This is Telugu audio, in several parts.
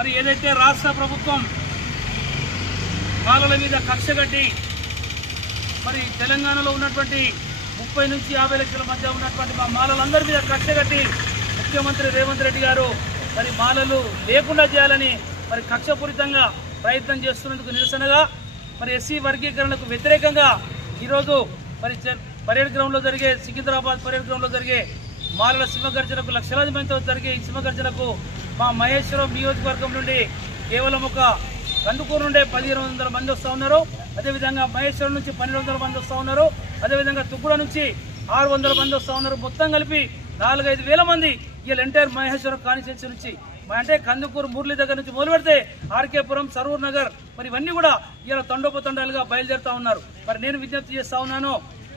మరి ఏదైతే రాష్ట్ర ప్రభుత్వం మాలల మీద కక్ష కట్టి మరి తెలంగాణలో ఉన్నటువంటి 30 నుంచి 50 లక్షల మధ్య ఉన్నటువంటి మా మాలలందరి మీద కక్ష కట్టి ముఖ్యమంత్రి రేవంత్ రెడ్డి గారు మరి మాలలు లేకుండా చేయాలని మరి కక్షపూరితంగా ప్రయత్నం చేస్తున్నందుకు నిరసనగా మరి ఎస్సీ వర్గీకరణకు వ్యతిరేకంగా ఈరోజు మరి పరేడ్ గ్రౌండ్లో జరిగే సికింద్రాబాద్ పరేడ్ గ్రౌండ్లో జరిగే మాలల సింహగర్జనకు లక్షలాది మందితో జరిగే ఈ సింహగర్జనకు మా మహేశ్వరం నియోజకవర్గం నుండి కేవలం ఒక కందుకూరు నుండే 1500 మంది వస్తూ ఉన్నారు. అదేవిధంగా మహేశ్వరం నుంచి 1200 మంది వస్తూ ఉన్నారు. అదేవిధంగా తుక్కుడ నుంచి 600 మంది వస్తూ ఉన్నారు. మొత్తం కలిపి 4-5 వేల మంది ఇలా ఎంటైర్ మహేశ్వరం కాన్స్టిట్యున్సీ నుంచి అంటే కందుకూరు మురళి దగ్గర నుంచి మొదలు పెడితే ఆర్కేపురం సరూర్ నగర్ మరి ఇవన్నీ కూడా ఇలా తండోపతండాలుగా బయలుదేరుతా ఉన్నారు. మరి నేను విజ్ఞప్తి చేస్తా ఉన్నాను,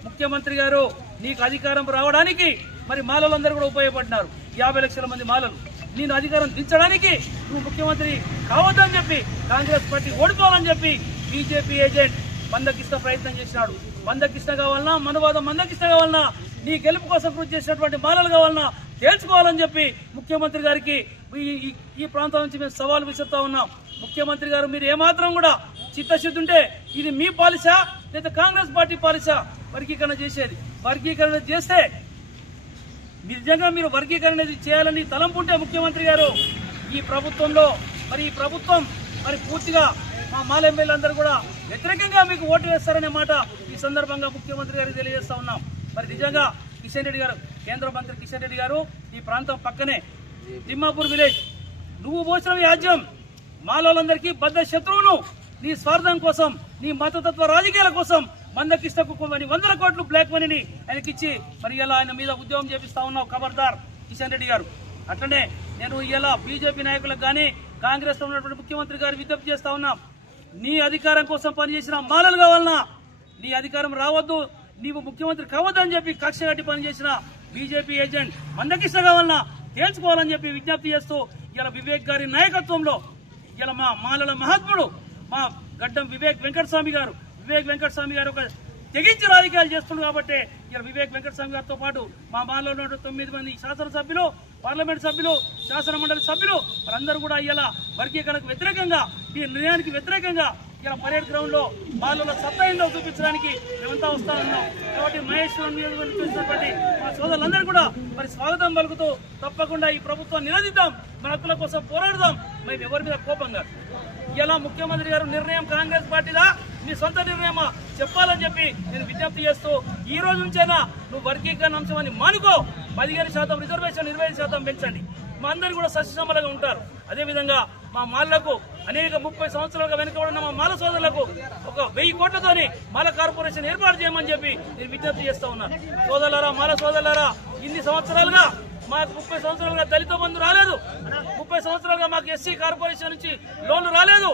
ముఖ్యమంత్రి గారు నీకు అధికారం రావడానికి మరి మాలలందరూ కూడా ఉపయోగపడినారు. 50 లక్షల మంది మాలలు నేను అధికారం దించడానికి నువ్వు ముఖ్యమంత్రి కావద్దని చెప్పి కాంగ్రెస్ పార్టీ ఓడిపోవాలని చెప్పి బీజేపీ ఏజెంట్ మందకృష్ణ ప్రయత్నం చేసినాడు. మందకృష్ణ కావాలన్నా మనవాదం మందకృష్ణ కావాలన్నా నీ గెలుపు కోసం కృషి చేసినటువంటి మాలలు కావాలన్నా తేల్చుకోవాలని చెప్పి ముఖ్యమంత్రి గారికి ఈ ప్రాంతం నుంచి మేము సవాల్ విసురుతా ఉన్నాం. ముఖ్యమంత్రి గారు మీరు ఏమాత్రం కూడా చిత్తశుద్ధి ఉంటే ఇది మీ పాలిసా లేదా కాంగ్రెస్ పార్టీ పాలిసా వర్గీకరణ చేసేది? వర్గీకరణ చేస్తే నిజంగా మీరు వర్గీకరణ చేయాలని తలంపుంటే ముఖ్యమంత్రి గారు ఈ ప్రభుత్వంలో మరి ఈ ప్రభుత్వం మరి పూర్తిగా మా మాల ఎమ్మెల్యేలందరూ కూడా వ్యతిరేకంగా మీకు ఓటు వేస్తారనే మాట ఈ సందర్భంగా ముఖ్యమంత్రి గారికి తెలియజేస్తా ఉన్నాం. మరి నిజంగా కిషన్ రెడ్డి గారు, కేంద్ర మంత్రి కిషన్ రెడ్డి గారు, ఈ ప్రాంతం పక్కనే తిమ్మాపూర్ విలేజ్, నువ్వు పోసిన వ్యాజ్యం మాలలందరికీ బద్ద శత్రువును నీ స్వార్థం కోసం నీ మతతత్వ రాజకీయాల కోసం మందకృష్ణకు కొన్ని 100 కోట్లు బ్లాక్ మనీని ఆయనకిచ్చి మరి ఇలా ఆయన మీద ఉద్యోగం చేపిస్తా ఉన్నావు. ఖబర్దార్ కిషన్ రెడ్డి గారు. అట్లనే నేను ఇలా బీజేపీ నాయకులకు కానీ కాంగ్రెస్ లో ఉన్నటువంటి ముఖ్యమంత్రి గారు విజ్ఞప్తి చేస్తా ఉన్నాం, నీ అధికారం కోసం పనిచేసిన మాలలు కావాలన్నా నీ అధికారం రావద్దు, నీవు ముఖ్యమంత్రి కావద్దని చెప్పి కక్ష కట్టి పనిచేసిన బీజేపీ ఏజెంట్ మందకృష్ణ కావాలన్నా తేల్చుకోవాలని చెప్పి విజ్ఞప్తి చేస్తూ ఇలా వివేక్ గారి నాయకత్వంలో ఇలా మా మాలల మహాత్ముడు మా గడ్డం వివేక్ వెంకటస్వామి గారు ఒక తెగించి రాజకీయాలు చేస్తున్నారు. కాబట్టి ఇలా వివేక్ వెంకటస్వామి గారితో పాటు మా మాలలో 9 మంది శాసనసభ్యులు, పార్లమెంట్ సభ్యులు, శాసన మండలి సభ్యులు వారందరూ కూడా ఇలా వర్గీకరణకు వ్యతిరేకంగా ఈ నిర్ణయానికి వ్యతిరేకంగా ఇలా పరేడ్ గ్రౌండ్ లో మాలలో సత్తా ఏందో చూపించడానికి మేమంతా వస్తా ఉన్నాం. కాబట్టి మహేశ్వరం నియోజకవర్గం చూసినటువంటి మా సోదరులందరూ కూడా మరి స్వాగతం పలుకుతూ తప్పకుండా ఈ ప్రభుత్వాన్ని నిలదీద్దాం, మన హక్కుల కోసం పోరాడదాం. మేము ఎవరి మీద కోపంగా ఇలా ముఖ్యమంత్రి గారు నిర్ణయం కాంగ్రెస్ పార్టీదా మీ సొంత నిర్ణయమా చెప్పాలని చెప్పి నేను విజ్ఞప్తి చేస్తూ ఈ రోజు నుంచైనా నువ్వు వర్గీకరణ అంశమని మానుకో, 15% రిజర్వేషన్ 25% పెంచండి. మా అందరూ కూడా సస్యశ్యామలంగా ఉంటారు. అదేవిధంగా మా మాలకు అనేక 30 సంవత్సరాలుగా వెనుకబడిన మా మాల సోదరులకు ఒక 1000 కోట్లతోని మాల కార్పొరేషన్ ఏర్పాటు చేయమని చెప్పి నేను విజ్ఞప్తి చేస్తా ఉన్నాను. సోదరులారా, మాల సోదరులారా, ఇన్ని సంవత్సరాలుగా మాకు 30 సంవత్సరాలుగా దళిత బంధు రాలేదు, 30 సంవత్సరాలుగా మాకు ఎస్సీ కార్పొరేషన్ నుంచి లోన్లు రాలేదు,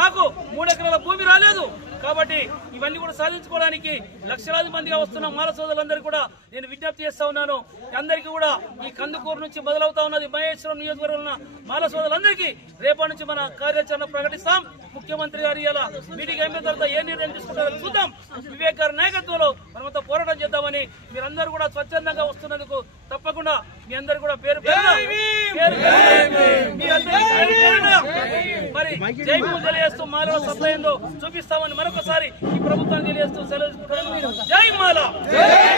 మాకు 3 ఎకరాల భూమి రాలేదు. కాబట్టి ఇవన్నీ కూడా సాధించుకోవడానికి లక్షలాది మందిగా వస్తున్న మాల సోదరులందరూ కూడా నేను విజ్ఞప్తి చేస్తా ఉన్నాను. అందరికీ కూడా ఈ కందుకూరు నుంచి మొదలవుతా ఉన్నది మహేశ్వరం నియోజకవర్గంలో మాల సోదరులందరికీ రేపటి నుంచి మన కార్యాచరణ ప్రకటిస్తాం. ముఖ్యమంత్రి గారు ఇలా మీటింగ్ అయిన తర్వాత ఏ నిర్ణయం తీసుకుంటారో చూద్దాం. వివేక్ గారి నాయకత్వంలో మనమంతా పోరాటం చేద్దామని మీరందరూ కూడా స్వచ్ఛందంగా వస్తున్నందుకు తప్పకుండా మీ అందరు కూడా పేరు మరి జైలు తెలియజేస్తూ మాలో సత్తా ఏందో చూపిస్తామని మరొకసారి ఈ ప్రభుత్వాన్ని తెలియజేస్తూ సెలవు. జై మాల.